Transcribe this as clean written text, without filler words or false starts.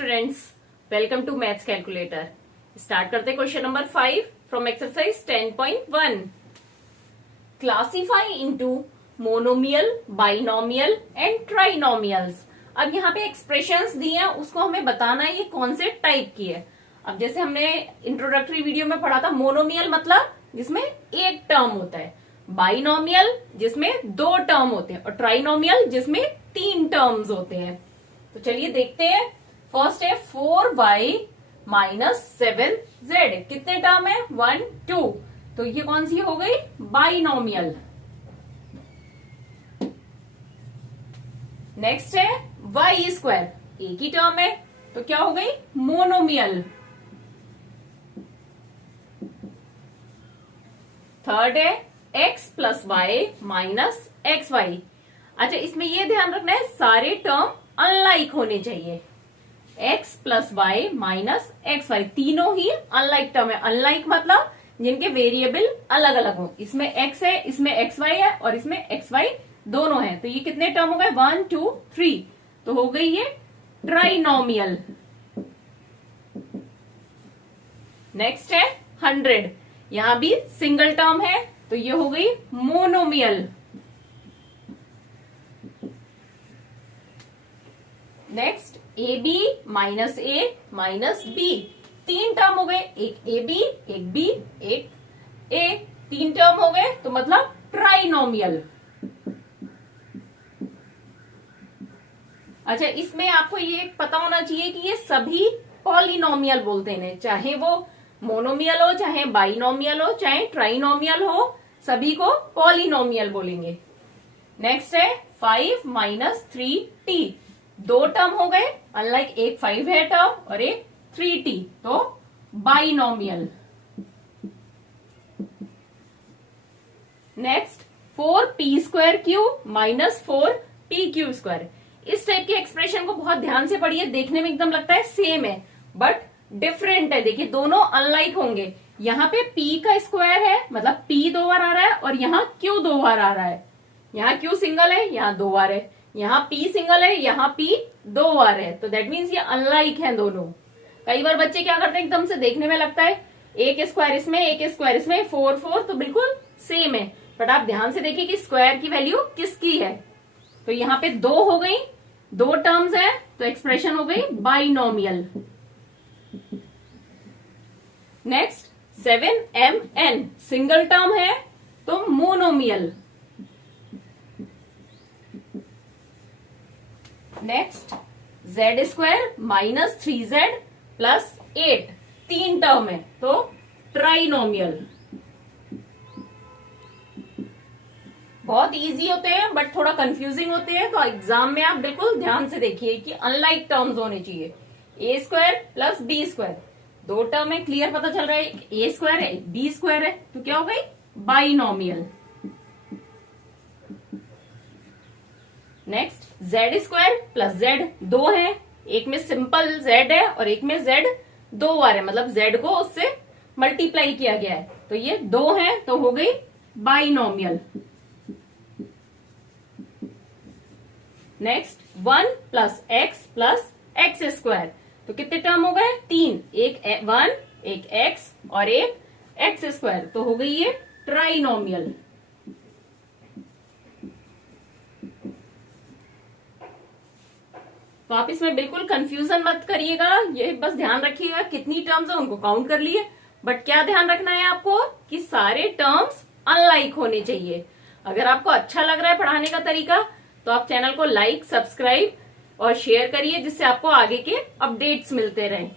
Students, welcome to maths calculator. Start करते question number 5 from exercise 10.1। Classify into monomial, binomial and trinomials. अब यहाँ पे expressions दी हैं, उसको हमें बताना है ये कौन से टाइप की है। अब जैसे हमने इंट्रोडक्टरी वीडियो में पढ़ा था, मोनोमियल मतलब जिसमें एक टर्म होता है, बाइनोमियल जिसमें दो टर्म होते हैं और ट्राइनोमियल जिसमें तीन टर्म्स होते हैं। तो चलिए देखते हैं। फर्स्ट है 4y माइनस 7z। कितने टर्म है? 1 2। तो ये कौन सी हो गई? बाइनोमियल। नेक्स्ट है y स्क्वायर, एक ही टर्म है तो क्या हो गई? मोनोमियल। थर्ड है x plus Y minus X Y. अच्छा, इसमें ये ध्यान रखना है सारे टर्म अनलाइक होने चाहिए। x plus Y minus X Y, तीनों ही अनलाइक टर्म है। अनलाइक मतलब जिनके वेरिएबल अलग अलग हो। इसमें x है, इसमें एक्स वाई है और इसमें एक्स वाई दोनों है। तो ये कितने टर्म हो गए? 1 2 3। तो हो गई ये ट्राइनोमियल। नेक्स्ट है 100। यहां भी सिंगल टर्म है तो ये हो गई मोनोमियल। नेक्स्ट ab माइनस ए माइनस बी, तीन टर्म हो गए, एक ए बी, एक बी, एक ए, तीन टर्म हो गए तो मतलब ट्राइनोमियल। अच्छा, इसमें आपको ये पता होना चाहिए कि ये सभी पॉलिनोमियल बोलते हैं, चाहे वो मोनोमियल हो, चाहे बाइनोमियल हो, चाहे ट्राइनोमियल हो, सभी को पॉलिनोमियल बोलेंगे। नेक्स्ट है 5 माइनस 3t, दो टर्म हो गए, अनलाइक एक 5 है टर्म और एक 3t, तो binomial. Next 4p square Q minus 4p Q square. इस टाइप के एक्सप्रेशन को बहुत ध्यान से पढ़िए, देखने में एकदम लगता है सेम है बट डिफरेंट है। देखिए दोनों अनलाइक होंगे। यहाँ पे p का स्क्वायर है मतलब p दो बार आ रहा है और यहाँ q दो बार आ रहा है। यहाँ q सिंगल है, यहाँ दो बार है, यहाँ p सिंगल है, यहाँ p दो बार है। तो दैट मीन्स ये अनलाइक हैं दोनों। कई बार बच्चे क्या करते हैं, एकदम से देखने में लगता है एक स्क्वायर इसमें एक स्क्वायर इसमें 4 4 तो बिल्कुल सेम है, बट आप ध्यान से देखिए कि स्क्वायर की वैल्यू किसकी है। तो यहाँ पे दो हो गई, दो टर्म्स है तो एक्सप्रेशन हो गई binomial. Next 7mn, single term है तो monomial. Next z square minus 3z plus 8, तीन टर्म है तो ट्राइनोमियल। बहुत इजी होते हैं बट थोड़ा कंफ्यूजिंग होते हैं, तो एग्जाम में आप बिल्कुल ध्यान से देखिए कि अनलाइक टर्म्स होने चाहिए। ए स्क्वायर प्लस बी स्क्वायर, दो टर्म है, क्लियर पता चल रहा है, एक ए स्क्वायर है एक बी स्क्वायर है, तो क्या हो गई? Binomial. Next z square plus z, दो है, एक में सिंपल z है और एक में z दो बार है, मतलब z को उससे मल्टीप्लाई किया गया है, तो ये दो है तो हो गई binomial. Next 1 plus x square, तो कितने टर्म हो गए? तीन, एक 1 एक x और एक एक्स स्क्वायर, तो हो गई ये ट्राइनोमियल। तो आप इसमें बिल्कुल कंफ्यूजन मत करिएगा, ये बस ध्यान रखिएगा कितनी टर्म्स है उनको काउंट कर लिए, बट क्या ध्यान रखना है आपको कि सारे टर्म्स अनलाइक होने चाहिए। अगर आपको अच्छा लग रहा है पढ़ाने का तरीका तो आप चैनल को लाइक, सब्सक्राइब और शेयर करिए, जिससे आपको आगे के अपडेट्स मिलते रहें।